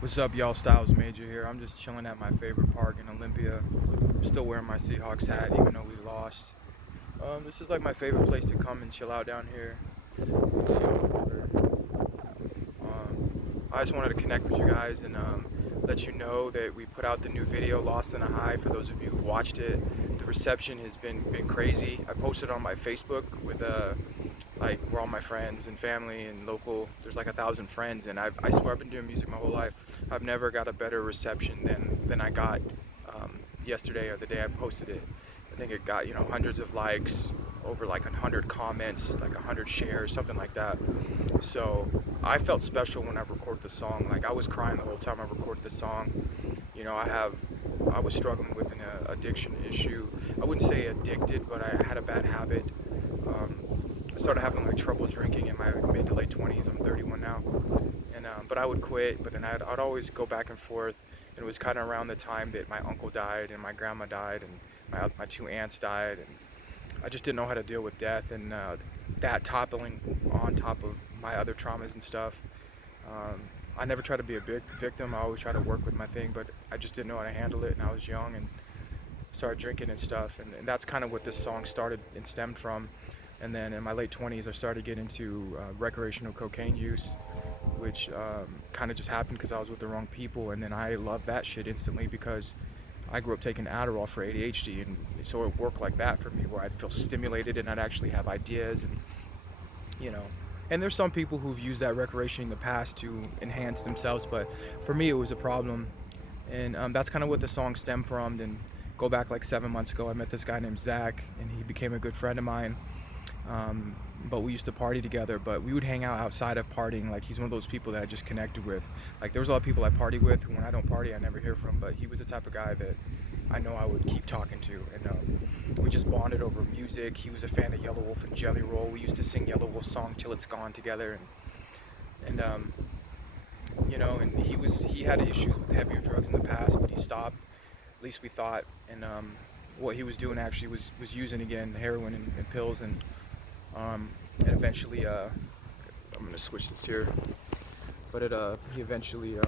What's up, y'all? Styles Major here. I'm just chilling at my favorite park in Olympia. I'm still wearing my Seahawks hat even though we lost. This is like my favorite place to come and chill out down here and see all the water. I just wanted to connect with you guys and let you know that we put out the new video, Lost in a High. For those of you who've watched it, the reception has been crazy. I posted on my Facebook with like where all my friends and family and local, there's like 1,000 friends, and I swear I've been doing music my whole life. I've never got a better reception than I got yesterday or the day I posted it. I think it got, hundreds of likes, over like 100 comments, like 100 shares, something like that. So I felt special when I recorded the song. Like I was crying the whole time I recorded the song. I was struggling with an addiction issue. I wouldn't say addicted, but I had a bad habit. I started having like trouble drinking in my mid to late 20s. I'm 31 now, and but I would quit. But then I'd always go back and forth. And it was kind of around the time that my uncle died and my grandma died and my two aunts died, and I just didn't know how to deal with death and that toppling on top of my other traumas and stuff. Um, I never tried to be a big victim. I always tried to work with my thing, but I just didn't know how to handle it. And I was young and started drinking and stuff. And that's kind of what this song started and stemmed from. And then in my late 20s, I started getting into recreational cocaine use, which kind of just happened because I was with the wrong people. And then I loved that shit instantly because I grew up taking Adderall for ADHD, and so it worked like that for me, where I'd feel stimulated and I'd actually have ideas, and you know. And there's some people who've used that recreation in the past to enhance themselves, but for me, it was a problem, and that's kind of what the song stemmed from. And go back like 7 months ago, I met this guy named Zach, and he became a good friend of mine. um, but we used to party together, but we would hang out outside of partying. Like he's one of those people that I just connected with. Like there was a lot of people I party with who when I don't party I never hear from, but he was the type of guy that I know I would keep talking to. And we just bonded over music. He was a fan of Yellow Wolf and Jelly Roll. We used to sing Yellow Wolf's song Till It's Gone together. And he had issues with heavier drugs in the past, but he stopped. At least we thought. And what he was doing actually was using again heroin and pills, um, and eventually, I'm gonna switch this here. But he eventually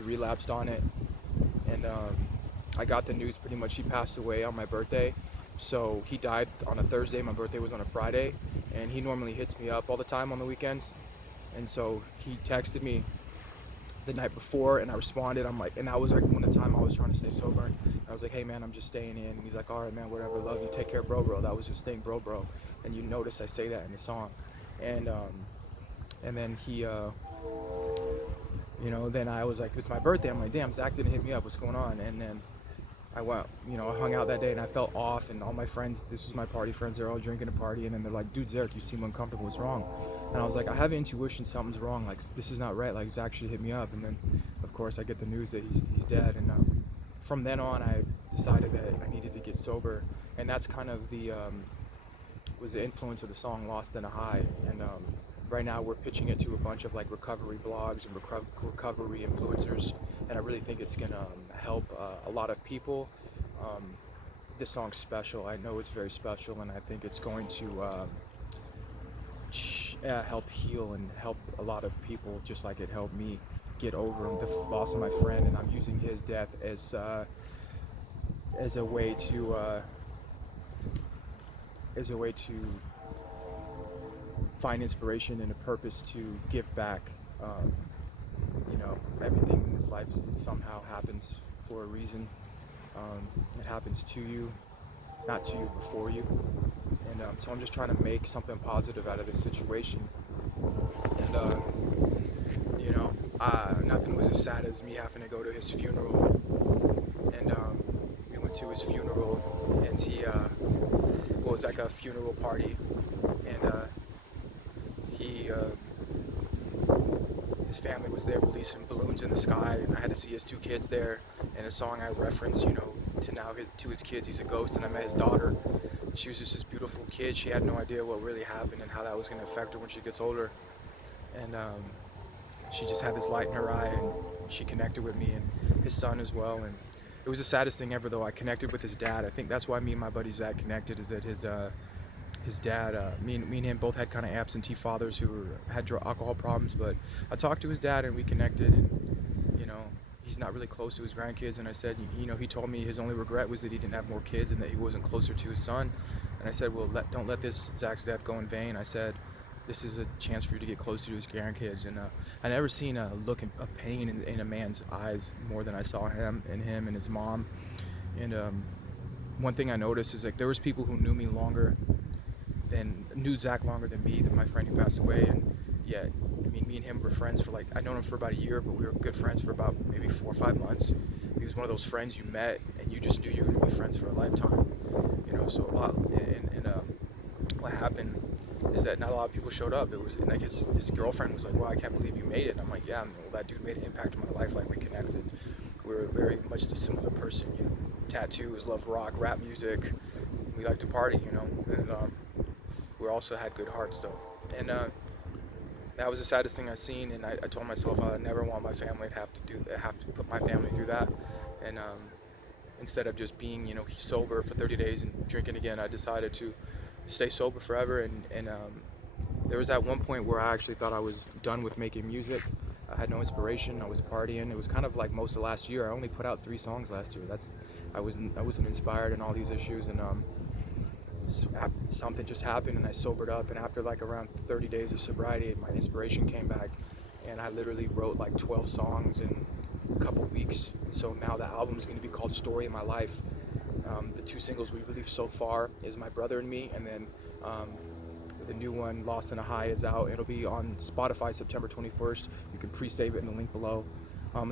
relapsed on it, and I got the news pretty much. He passed away on my birthday, so he died on a Thursday. My birthday was on a Friday, and he normally hits me up all the time on the weekends, and so he texted me the night before, and I responded. I'm like, and that was like when the time I was trying to stay sober. I was like, hey man, I'm just staying in. And he's like, all right man, whatever, love you, take care, bro. That was his thing, bro. And you notice I say that in the song, and then then I was like, it's my birthday. I'm like, damn, Zach didn't hit me up. What's going on? And then I went, I hung out that day, and I felt off. And all my friends, this was my party friends, they're all drinking a party, and then they're like, dude, Zarek, you seem uncomfortable. What's wrong? And I was like, I have an intuition something's wrong. Like this is not right. Like Zach should hit me up. And then, of course, I get the news that he's dead. And from then on, I decided that I needed to get sober, and that's kind of was the influence of the song Lost in a High. And right now we're pitching it to a bunch of like recovery blogs and recovery influencers, and I really think it's gonna help a lot of people. um, this song's special. I know it's very special, and I think it's going to help heal and help a lot of people, just like it helped me get over the loss of my friend. And I'm using his death as a way to find inspiration and a purpose to give back. Everything in this life somehow happens for a reason. It happens to you, not to you, before you. And so I'm just trying to make something positive out of this situation. And nothing was as sad as me having to go to his funeral. And we went to his funeral, and it was like a funeral party, and his family was there releasing balloons in the sky, and I had to see his two kids there. And a song I reference, to his kids, he's a ghost. And I met his daughter. She was just this beautiful kid. She had no idea what really happened and how that was going to affect her when she gets older. And she just had this light in her eye, and she connected with me and his son as well. And it was the saddest thing ever, though. I connected with his dad. I think that's why me and my buddy Zach connected, is that his dad, me and him both had kind of absentee fathers who had alcohol problems, but I talked to his dad and we connected, and he's not really close to his grandkids, and I said, he told me his only regret was that he didn't have more kids and that he wasn't closer to his son. And I said, well, don't let this Zach's death go in vain. I said, this is a chance for you to get closer to his grandkids. And I never seen a look of pain in a man's eyes more than I saw him and his mom. And one thing I noticed is, like, there was people who knew Zach longer than me, than my friend who passed away. And yet, I mean, me and him were friends for, like, I known him for about a year, but we were good friends for about maybe 4 or 5 months. He was one of those friends you met and you just knew you were going to be friends for a lifetime. So a lot, and what happened is that not a lot of people showed up. It was like his girlfriend was like, "Wow, I can't believe you made it." And I'm like, "Yeah, well, that dude made an impact on my life. Like, we connected. We were very much a similar person. Tattoos, love rock, rap music. We like to party. And we also had good hearts though. And that was the saddest thing I've seen. And I told myself I never want my family to have to put my family through that. And instead of just being sober for 30 days and drinking again, I decided to stay sober forever. And there was at one point where I actually thought I was done with making music. I had no inspiration. I was partying. It was kind of like most of last year. I only put out 3 songs last year. I wasn't inspired in all these issues. And something just happened and I sobered up. And after like around 30 days of sobriety, my inspiration came back. And I literally wrote like 12 songs in a couple weeks. So now the album is going to be called Story of My Life. The 2 singles we released so far is My Brother and Me, and then the new one, Lost in a High, is out. It'll be on Spotify September 21st. You can pre-save it in the link below.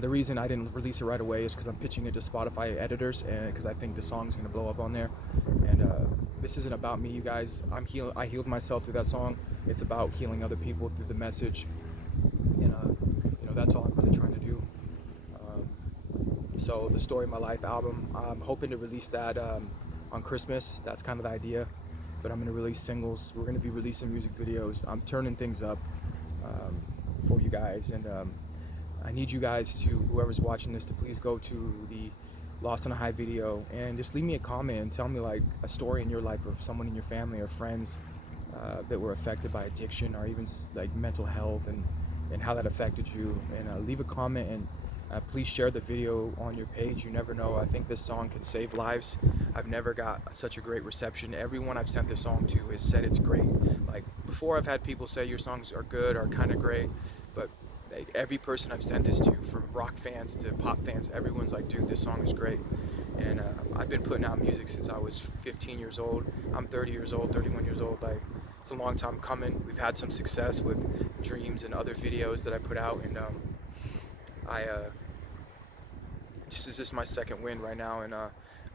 The reason I didn't release it right away is because I'm pitching it to Spotify editors, and because I think the song's going to blow up on there. And this isn't about me, you guys. I healed myself through that song. It's about healing other people through the message, and that's all I'm really trying to do. So the Story of My Life album, I'm hoping to release that on Christmas. That's kind of the idea. But I'm going to release singles. We're going to be releasing music videos. I'm turning things up for you guys. And I need you guys to, whoever's watching this, to please go to the Lost in a High video and just leave me a comment and tell me like a story in your life of someone in your family or friends that were affected by addiction or even like mental health, and how that affected you. And leave a comment, and please share the video on your page. You never know. I think this song can save lives. I've never got such a great reception. Everyone I've sent this song to has said it's great. Like, before, I've had people say your songs are good or kind of great, but like, every person I've sent this to, from rock fans to pop fans, everyone's like, dude, this song is great. And I've been putting out music since I was 15 years old. I'm 30 years old, 31 years old. Like, it's a long time coming. We've had some success with Dreams and other videos that I put out, and this is just my second win right now, and I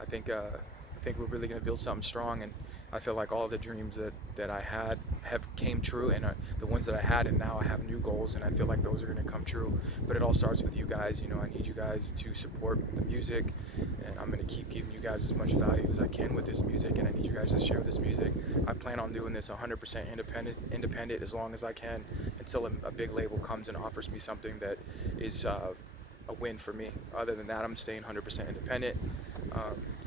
think we're really going to build something strong. And I feel like all the dreams that I had have came true, and the ones that I had, and now I have new goals, and I feel like those are going to come true. But it all starts with you guys. I need you guys to support the music, and I'm going to keep giving you guys as much value as I can with this music, and I need you guys to share this music. I plan on doing this 100% independent as long as I can, until a big label comes and offers me something that is a win for me. Other than that, I'm staying 100% independent.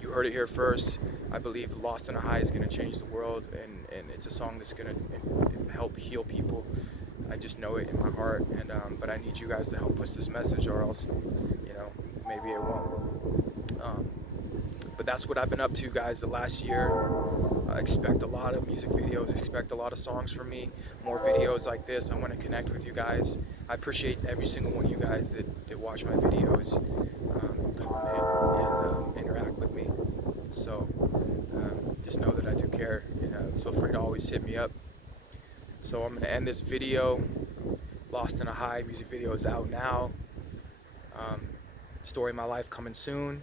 You heard it here first. I believe Lost in a High is going to change the world, and it's a song that's going to help heal people. I just know it in my heart, and but I need you guys to help push this message, or else, maybe it won't. But that's what I've been up to, guys, the last year. Expect a lot of music videos, expect a lot of songs from me, more videos like this. I want to connect with you guys. I appreciate every single one of you guys that watch my videos, comment, and interact with me. So just know that I do care, and feel free to always hit me up. So I'm going to end this video. Lost in a High music video is out now. Story of My Life coming soon,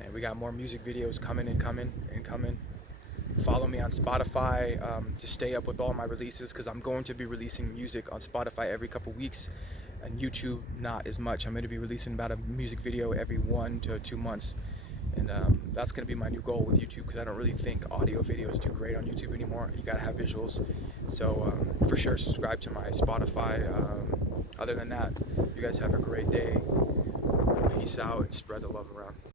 and we got more music videos coming. Follow me on Spotify to stay up with all my releases, because I'm going to be releasing music on Spotify every couple weeks, and YouTube not as much. I'm going to be releasing about a music video every 1 to 2 months, and that's going to be my new goal with YouTube, because I don't really think audio videos do great on YouTube anymore. You got to have visuals. So for sure, subscribe to my Spotify. Other than that, you guys have a great day. Peace out, and spread the love around.